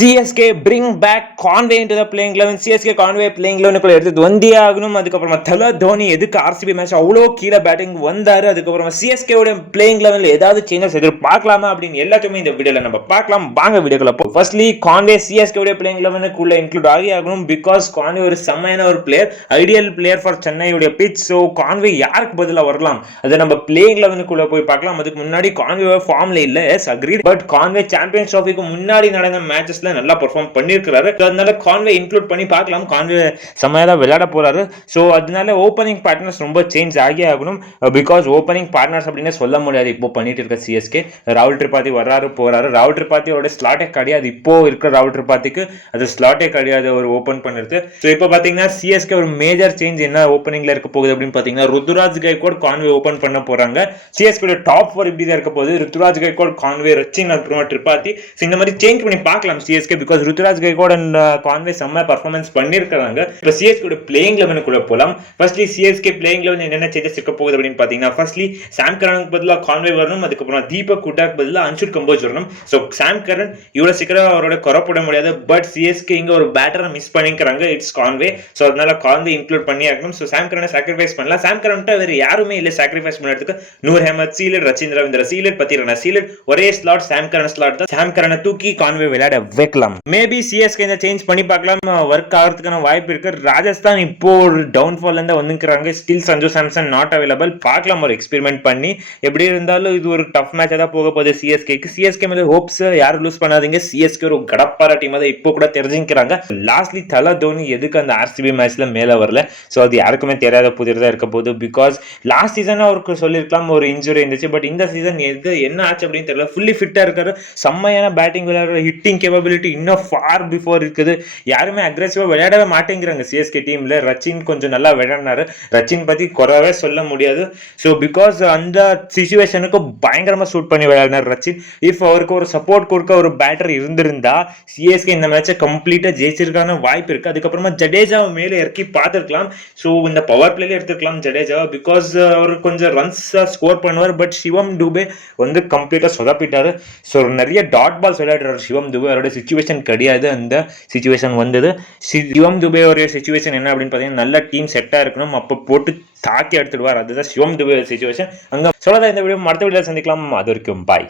CSK bring back Conway into the playing 11. CSK Conway playing 11 எடுத்து வந்தே ஆகணும். அதுக்கப்புறமா தல தோனி எதுக்கு ஆர்சிபி மேட்ச் அவ்வளோ கீழே பேட்டிங் வந்தாரு. அதுக்கப்புறமா சிஎஸ்கேவோட பிளேயிங் லெவலில் ஏதாவது சேஞ்சஸ் எதிர்பார்க்கலாமா அப்படின்னு எல்லாத்தையுமே இந்த வீடியோவில் நம்ம பார்க்கலாம். வாங்க வீடியோக்குள்ள போ. ஃபர்ஸ்ட்லி கான்வே சிஎஸ்கேவோட பிளேயிங் லெவனுக்குள்ள இன்க்ளூட் ஆகி ஆகணும். பிகாஸ் கான்வே ஒரு செம்மையான ஒரு பிளேயர், ஐடியல் பிளேயர் ஃபார் சென்னையுடைய பிச். ஸோ கான்வே யாருக்கு பதிலாக வரலாம் அதை நம்ம பிளேயிங் லெவனுக்குள்ள போய் பார்க்கலாம். அதுக்கு முன்னாடி கான்வே ஃபார்ம்ல இல்லை, yes agreed. But Conway champions ட்ராஃபிக்கு முன்னாடி நடந்த மேட்சஸ்ல நல்லா பெர்ஃபார்ம் பண்ணிருக்காரு. அதனால கான்வே இன்க்ளூட் பண்ணி பார்க்கலாம். கான்வே செமையா விளையாட போறாரு. ஸோ அதனால ஓப்பனிங் பார்ட்னர்ஸ் ரொம்ப சேஞ்ச் ஆகி ஆகணும். பிகாஸ் ஓப்பனிங் பார்ட்னர்ஸ் அப்படின்னு சொல்ல முடியாது இப்போ பண்ணிட்டு இருக்க சிஎஸ்கே. ராகுல் திரிபாதி வர்றாரு போறாரு. ராகுல் திரிபாதியோட ஸ்லாட்டே கிடையாது, இப்போ இருக்கிற ராகுல் திரிபாதிக்கு அது ஸ்லாட்டே கிடையாது அவர் ஓப்பன் பண்ணுறது. ஸோ இப்போ பார்த்தீங்கன்னா சிஎஸ்கே ஒரு மேஜர் சேஞ்ச் என்ன ஓப்பனிங்ல இருக்க போகுது அப்படின்னு பார்த்தீங்கன்னா ருத்துராஜ் கைக்வாட் கான்வே ஓப்பன் பண்ண போறாங்க. சிஎஸ்கே டாப் 4 இப்படி தான் இருக்க போகுது. ருத்துராஜ் கைக்வாட், கான்வே, ரச்சின், அப்புறமா திரிபாதி. இந்த மாதிரி சேஞ்ச் பண்ணி பார்க்கலாம் CSK. Because Ruturaj Gaikwad and Conway செம்ம பர்ஃபார்மன்ஸ் பண்ணிருக்காங்க. இப்போ சிஎஸ்கே பிளேயிங் லெவனுக்குள்ள போலாம். ஃபர்ஸ்ட்லி சிஎஸ்கே பிளேயிங் லெவன் என்னென்ன சேஞ்சஸ் இருக்க போகுது அப்படின்னு பார்த்தீங்கன்னா, ஃபர்ஸ்ட்லி சாம் கரனுக்கு பதிலாக கான்வே வரணும். அதுக்கப்புறம் தீபக் குட்டாக்கு பதிலாக அன்சுல் கம்போஜ் வரணும். ஸோ சாம் கரன் இவ்வளோ சீக்கிரம் அவரோட குறப்பட முடியாது. பட் சிஎஸ்கே இங்கே ஒரு பேட்டரை மிஸ் பண்ணிக்கிறாங்க, இட்ஸ் கான்வே. ஸோ அதனால கான்வே இன்க்ளூட் பண்ணி ஆகணும். ஸோ சாம் கரனை சாக்ரிஃபைஸ் பண்ணலாம். சாம் கரன்ட்ட வேறு யாருமே இல்லை சாக்ரிஃபைஸ் பண்ணுறதுக்கு. நூர் அஹமத், சீலட், ரச்சின் ரவீந்திர, சீலட் பத்திரனா, சீலட் ஒரே ஸ்லாட், சாம் கரன் ஸ்லாட் தான். சாம் கரனை தூக்கி கான்வே விளையாட வைக்கலாம். மேபி சிஎஸ்கே இந்த சேஞ்ச் பண்ணி பார்க்கலாம், ஒர்க் ஆகிறதுக்கான வாய்ப்பு இருக்கு. ராஜஸ்தான் இப்போ ஒரு டவுன்ஃபால் இருந்து வந்துக்கிறாங்க. Still Sanju Samson not available. பார்க்கலாம் ஒரு எக்ஸ்பெரிமெண்ட் பண்ணி. எப்படி இருந்தாலும் இது ஒரு டஃப் மேட்ச் தான் போக போகுது சிஎஸ்கேக்கு. சிஎஸ்கே மேல ஹோப்ஸ் யாரும் லூஸ் பண்ணாதீங்க. சிஎஸ்கே ஒரு கடப்பார டீம் தான் இப்போ கூட தெரிஞ்சுக்கிறாங்க. லாஸ்ட்லி தல தோனி எதுக்கு அந்த ஆர்சிபி மேட்ச்ல மேல வரல, ஸோ அது யாருக்குமே தெரியாத புதியதாக இருக்க போகுது. பிகாஸ் லாஸ்ட் சீசன் அவருக்கு சொல்லியிருக்கலாம் ஒரு இன்ஜுரி இருந்துச்சு. பட் இந்த சீசன் எது என்ன ஆச்சு அப்படின்னு தெரியல. ஃபுல்லி ஃபிட்டா இருக்காரு, செம்மையான பேட்டிங் விளையாடுற, ஹிட்டிங் கேப்பபிலிட்டி இன்னும் ஃபார் பிஃபோர் இருக்குது. யாருமே அக்ரெசிவா விளையாடவே மாட்டேங்கிறாங்க சிஎஸ்கே டீம்ல. ரச்சின் கொஞ்சம் நல்லா விளையாடினாரு. ரச்சின் பத்தி குறவே சொல்ல முடியாது. ஸோ பிகாஸ் அந்த சிச்சுவேஷனுக்கு பயங்கரமா சூட் பண்ணி விளையாடினார் ரச்சின். இஃப் அவருக்கு ஒரு சப்போர்ட் கொடுக்க ஒரு பேட்டர் இருந்திருந்தா சிஎஸ்கே இந்த மேட்சை கம்ப்ளீட்டா ஜெயிச்சிருக்கான வாய்ப்பு இருக்கு. அதுக்கப்புறமா ஜடேஜாவை மேலே இறக்கி பார்த்துருக்கலாம். ஸோ இந்த பவர் பிளேல எடுத்துருக்கலாம் ஜடேஜாவை. பிகாஸ் அவர் கொஞ்சம் ரன்ஸ் ஸ்கோர் பண்ணுவார். பட் சிவம் டூபே வந்து கம்ப்ளீட்டா சொதப்பிட்டாரு. ஸோ நிறைய டாட் பால்ஸ் விளையாடுறாரு சிவம் துபே. அவரோட சிச்சுவேஷன் கிடையாது அந்த சிச்சுவேஷன் வந்தது. சிவம் துபேயோட சிச்சுவேஷன் என்ன அப்படின்னு பார்த்தீங்கன்னா, நல்ல டீம் செட்டாக இருக்கணும், அப்போ போட்டு தாக்கி எடுத்துடுவார். அதுதான் சிவம் துபே சிச்சுவேஷன். அங்கே சொல்லதான் இந்த வீடியோ அடுத்த வீடியோ சந்திக்கலாம். அது வரைக்கும் பாய்.